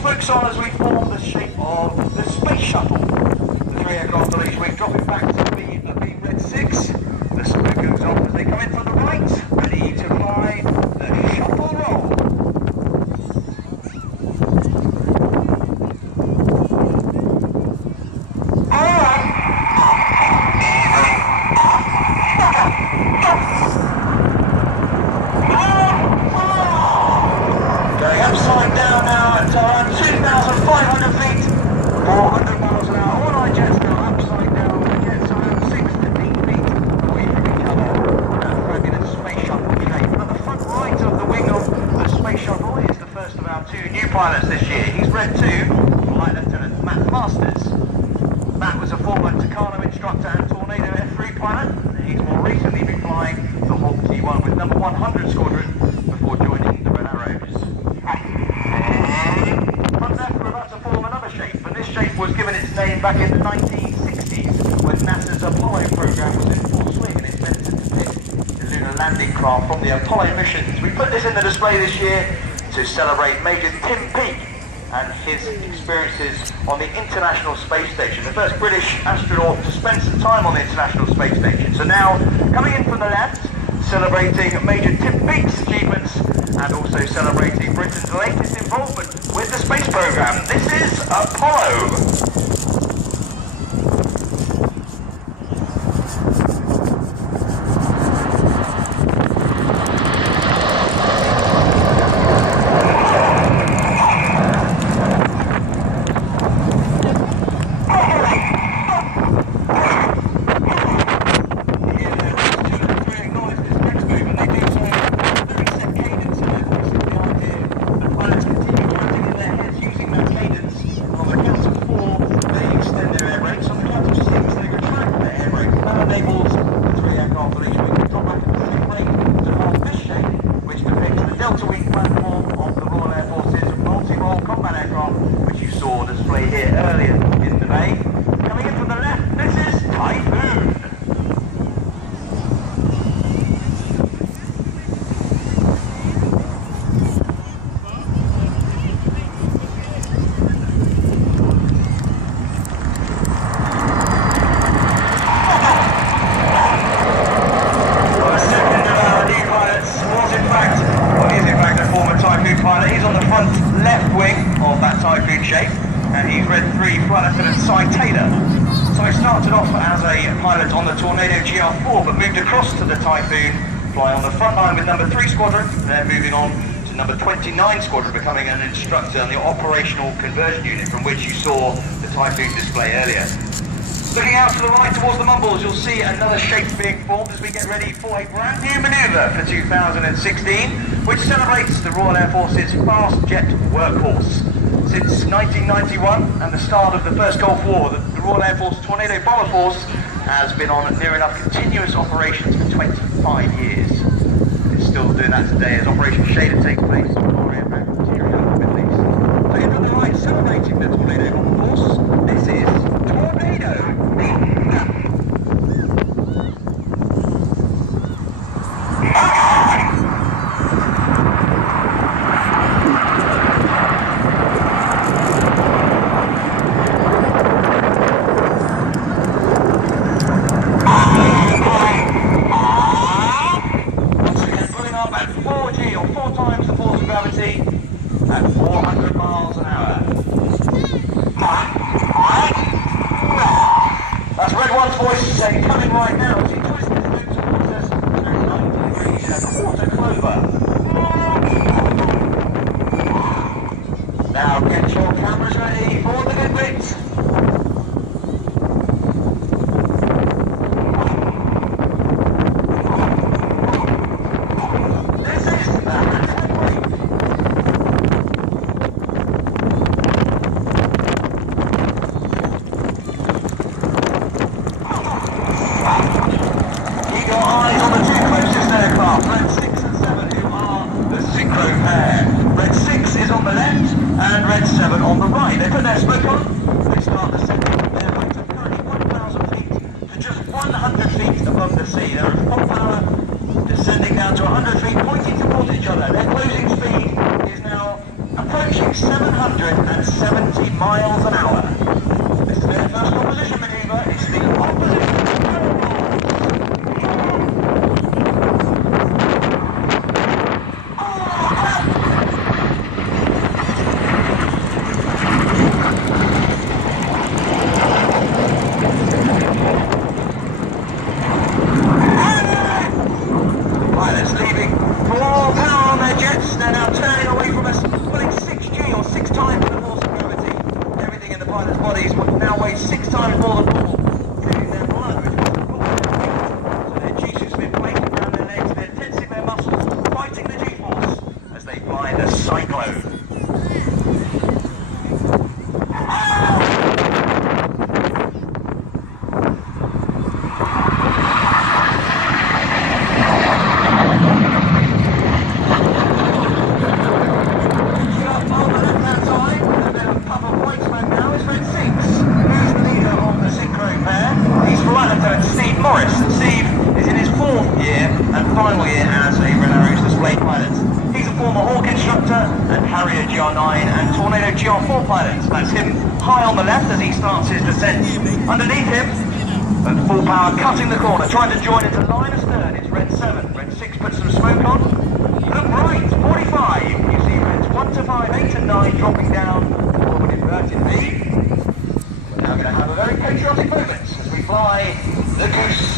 spokes on as we form the shape of the space shuttle. The three aircraft on each wing dropping back to the beam red 6. The smoke goes off as they come in from the right, ready to fly the shuttle roll. Going upside down now at around 2,500 feet, 400 miles an hour. All our jets now upside down. The jets around 6 to 8 feet away from each other. That fabulous space shuttle shape. At the front right of the wing of the space shuttle is the first of our two new pilots this year. He's Red 2, Flight Lieutenant Matt Masters. Matt was a former Tucano instructor and Tornado F3 pilot. He's more recently been flying the Hawk T1 with number 100 Squadron before joining the Red Arrows. From left, we're about to form another shape, and this shape was given its name back in the 1960s when NASA's Apollo program was in full swing and it's meant to depict the lunar landing craft from the Apollo missions. We put this in the display this year to celebrate Major Tim Peake and his experiences on the International Space Station, the first British astronaut to spend some time on the International Space Station. So now, coming in from the left, celebrating Major Tim Peake's achievements and also celebrating Britain's latest involvement with the space program. This is Apollo. He's on the front left wing of that Typhoon shape, and he's Red 3 Flight Lieutenant Cy Taylor. So he started off as a pilot on the Tornado GR4, but moved across to the Typhoon, flying on the front line with number 3 Squadron, then moving on to number 29 Squadron, becoming an instructor on the operational conversion unit from which you saw the Typhoon display earlier. Looking out to the right towards the mumbles, you'll see another shape being formed as we get ready for a brand new manoeuvre for 2016, which celebrates the Royal Air Force's fast jet workhorse. Since 1991 and the start of the First Gulf War, the Royal Air Force Tornado Bomber Force has been on near enough continuous operations for 25 years. It's still doing that today as Operation Shader takes place on our aircraft material in the Middle East. Looking to the right, celebrating the Tornado Bomber Force, this is Tornado. At 400 miles an hour. That's Red 1's voice saying, coming right now as he twists his loop towards us at 90 degrees and a quarter clover. Now get your cameras ready for the good bit. Red 6 and 7, who are the Synchro pair. Red 6 is on the left and Red 7 on the right. They put their smoke on, they start descending from their height of currently 1,000 feet to just 100 feet above the sea. They're at full power, descending down to 100 feet, pointing towards each other. Their closing speed is now approaching doing 770 miles an hour. This is their first opposition manoeuvre. It's the opposition. Pilots leaving full power on their jets. They're now turning away from us, pulling 6G or 6 times the force of gravity. Everything in the pilot's bodies now weighs 6 times more than normal, including their blood, which was so their G-suits have been placed around their legs. They're tensing their muscles, fighting the G-force as they fly the Cyclone. Steve is in his 4th year and final year as a Renault display pilot. He's a former Hawk instructor and Harrier GR9 and Tornado GR4 pilot. That's him high on the left as he starts his descent. Underneath him, at full power, cutting the corner, trying to join into line astern, it's Red 7. Red 6 puts some smoke on. Look right, 45. You see Reds 1 to 5, 8 and 9 dropping down for an inverted V. We're now going to have a very patriotic moment as we fly the Goose.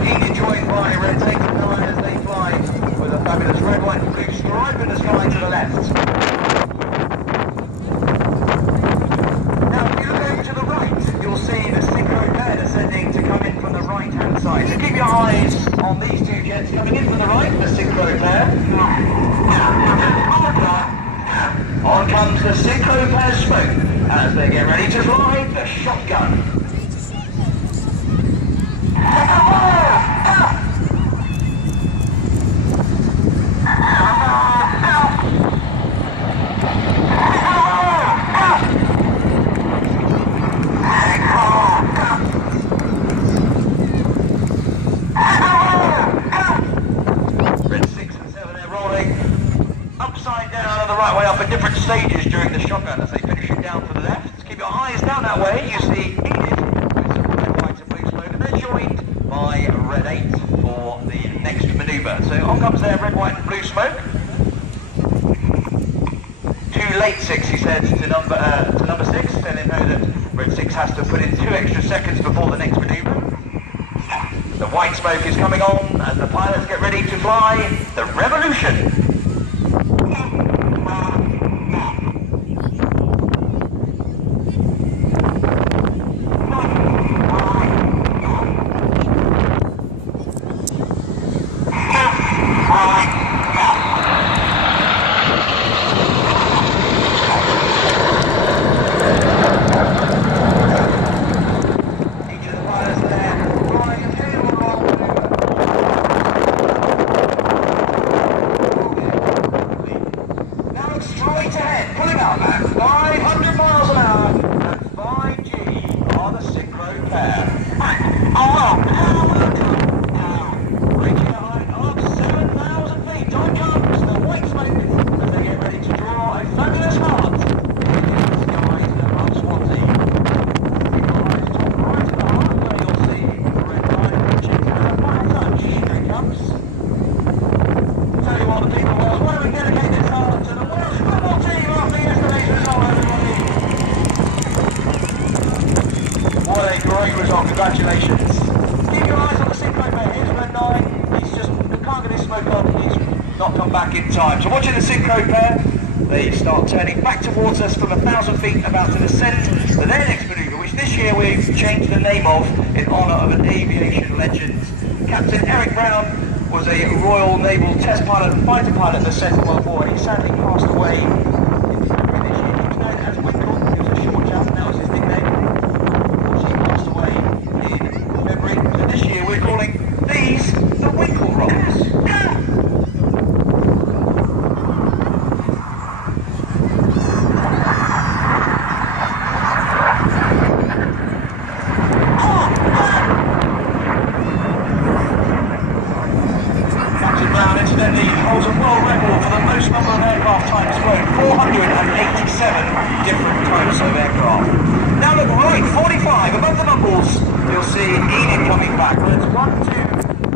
Enid joined by Reds 8 and 9 as they fly with a fabulous red, white and blue stripe in the sky to the left. Side. So keep your eyes on these two jets coming in from the right, the Synchro pair. On comes the Synchro pair's smoke as they get ready to fly the shotgun. Upside down and the right way up at different stages during the shotgun as they finish it down to the left. Keep your eyes down that way. You see Enid with some red, white and blue smoke, and they're joined by Red 8 for the next manoeuvre. So on comes their red, white and blue smoke. Too late 6, he said to number 6, telling him that Red 6 has to put in 2 extra seconds before the next manoeuvre. The white smoke is coming on as the pilots get ready to fly the Revolution. Great result, congratulations. Keep your eyes on the Synchro pair. Here's Red 9. He's just, can't get his smoke on, he's not come back in time. So watching the Synchro pair, they start turning back towards us from 1,000 feet, about to descend to their next manoeuvre, which this year we've changed the name of in honour of an aviation legend. Captain Eric Brown was a Royal Naval test pilot and fighter pilot in the Second World War, and he sadly passed away in February this year. He was known as Winkle. He was a short chap, and that was his nickname. He passed away in February. So this year we're calling these the Winkle Rolls. incidentally holds a world record for the most number of aircraft types flown, 487 different types of aircraft. Now look right, 45, above the bubbles, you'll see Enid coming backwards. 1, 2,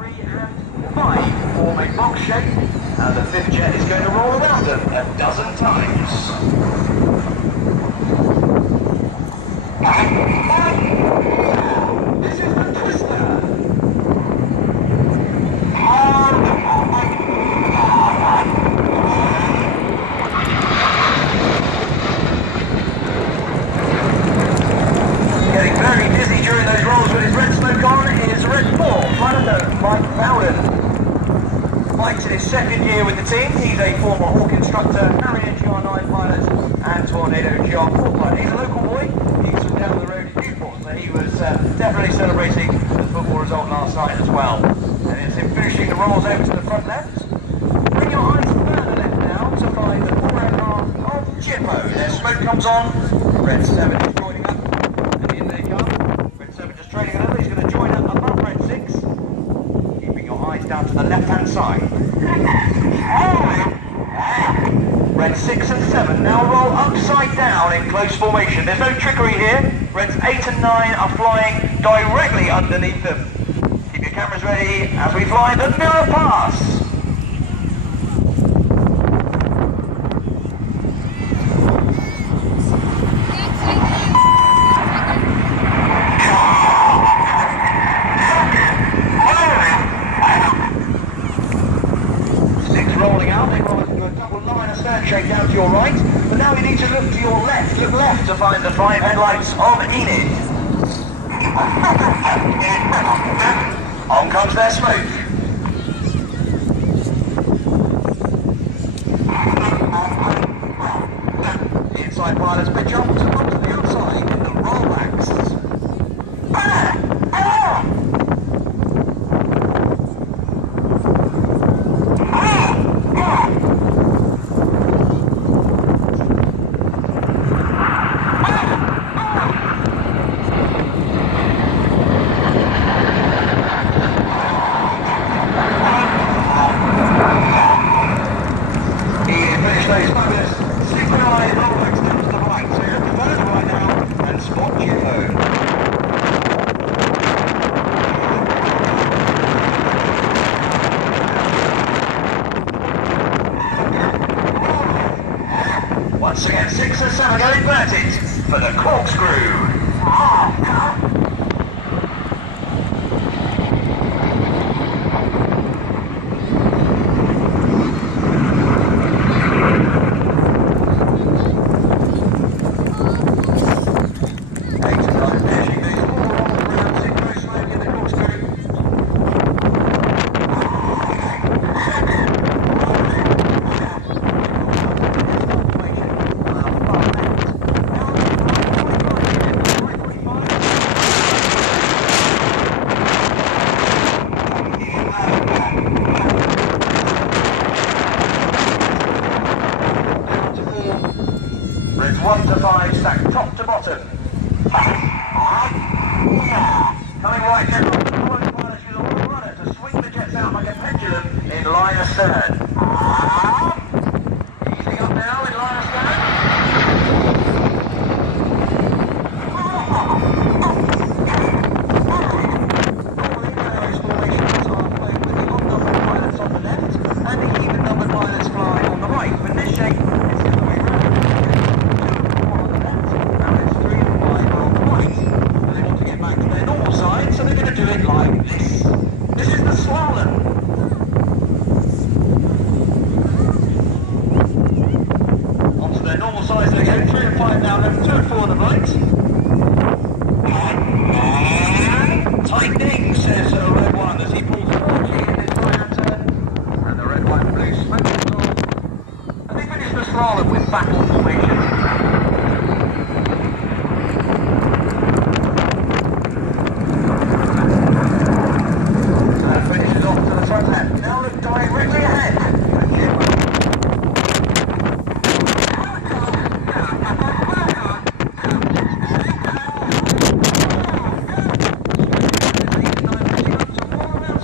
3 and 5 form a box shape, and the fifth jet is going to roll around them a dozen times. This is the Twister. Getting very dizzy during those rolls with his red smoke on is Red 4, Patriotic, Mike Bowden. Mike's in his second year with the team. He's a former Hawk instructor, Harrier GR9 pilot and Tornado GR4 pilot. He's a local boy. He's from down the road in Newport, so he was definitely celebrating the football result last night as well. And it's him finishing the rolls over to the front left. Bring your eyes further left now to find the fore aircraft of Jipo. Their smoke comes on. Red 7 is joining up. And in they come. Red 7 just trailing a little. He's going to join up above Red 6. Keeping your eyes down to the left-hand side. Red 6 and 7 now roll upside down in close formation. There's no trickery here. Reds 8 and 9 are flying directly underneath them. Keep your cameras ready as we fly the mirror pass. Shake down to your right, but now you need to look to your left. Look left to find the 5 headlights of Enid. On comes their smoke. The inside pilots pitch up to come to the outside in the rollbacks. Once again, 6 and 7 go inverted for the corkscrew. Reds 1 to 5 stacked top to bottom. Coming right here, the pilot is on the runner to swing the jets out like a pendulum in line astern. Easing up now in line astern. Those formations are flown with the odd numbered pilots on the left and the even numbered pilots flying on the right. But in this shape, it's the other way round. 2 and 4 on the left, and it's 3 and 5 on the right. And they want to get back to their normal side, so they're going to do it like this. This is the Swan. Onto their normal size they go, 3 and 5 now left, 2 and 4 on the right. Tightening, says Red 1 as he pulls 4G in his right-hand turn. And the red, white and blue smoke is on. And they finish the slalom with battle formation. And finishes off to the front left. Now look directly ahead.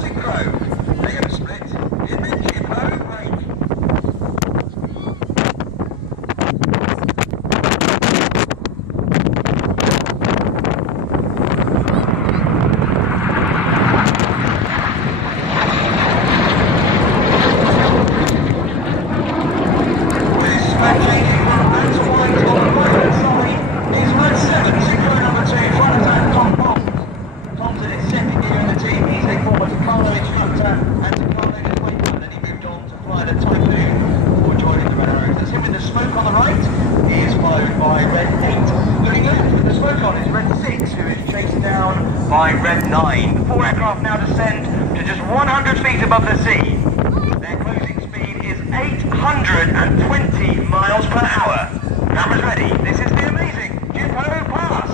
Synchro. They're going to split. In then Jipo. 320 miles per hour. Cameras ready. This is the amazing Jipo pass.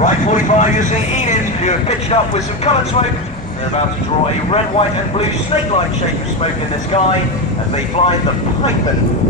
Right 45, you're seeing Enid, who have pitched up with some coloured smoke. They're about to draw a red, white and blue snake-like shape of smoke in the sky as they fly the Typhoon.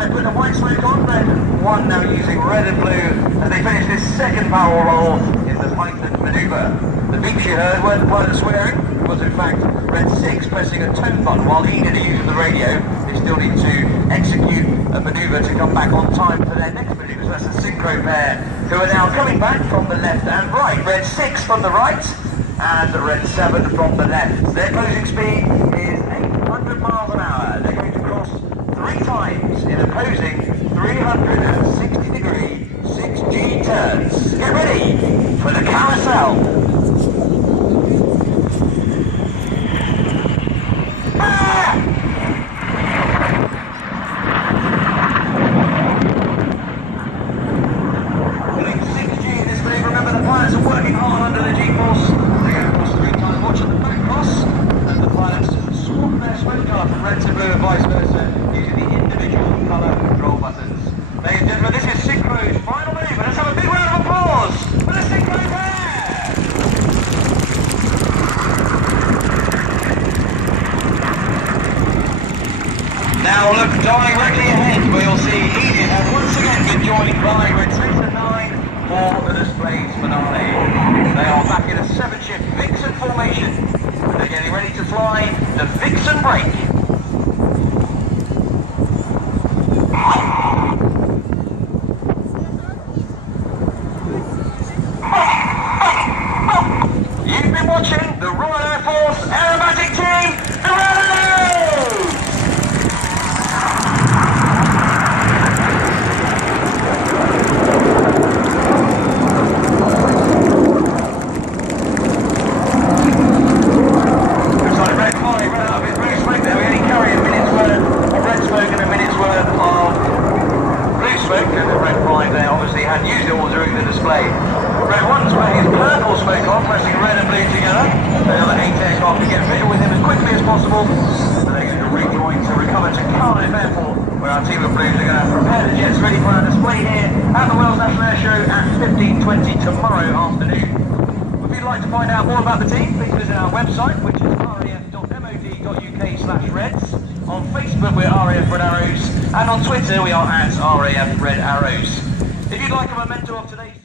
Put the white smoke on, then one now using red and blue as they finish this second power roll in the Python manoeuvre. The beeps you heard weren't the pilot swearing, it was in fact red 6 pressing a tone button while Enid are using the radio. They still need to execute a manoeuvre to come back on time for their next manoeuvre. So that's a Synchro pair who are now coming back from the left and right. Red 6 from the right and red 7 from the left. Their closing speed is 800 miles an hour. They're going to cross 3 times in opposing 360-degree 6G turns. Get ready for the carousel. Pulling 6G in this move. Remember, the pilots are working hard under the G-force. They're going to cross 3 times watching the boat cross. And the pilots swap their smoke card from red to blue and vice versa using the individual colour control buttons. Ladies and gentlemen, this is Synchro's final move. Let's have a big round of applause for the Synchro pair! Now look directly ahead where you'll see Enid has once again been joined by red 6 and 9 for the display's finale. They are back in a 7-ship Vixen formation. They're getting ready to fly the Vixen break. You've been watching the Royal Air Force Aerobatic Team around the globe! Looks like Red 5 ran out of his blue smoke there. We only carry a minute's worth of red smoke and a minute's worth of blue smoke, and the Red 5 there obviously had used it all during the display. Red 1's putting his purple smoke on, pressing red and blue together. The other 8 aircraft to get visual with him as quickly as possible. So they're going to rejoin to recover to Carousel Airport, where our team of blues are going to prepare the jets ready for our display here at the Wales National Air Show at 15:20 tomorrow afternoon. If you'd like to find out more about the team, please visit our website, which is raf.mod.uk/reds. On Facebook we're RAF Red Arrows, and on Twitter we are at RAF Red Arrows. If you'd like a memento of today's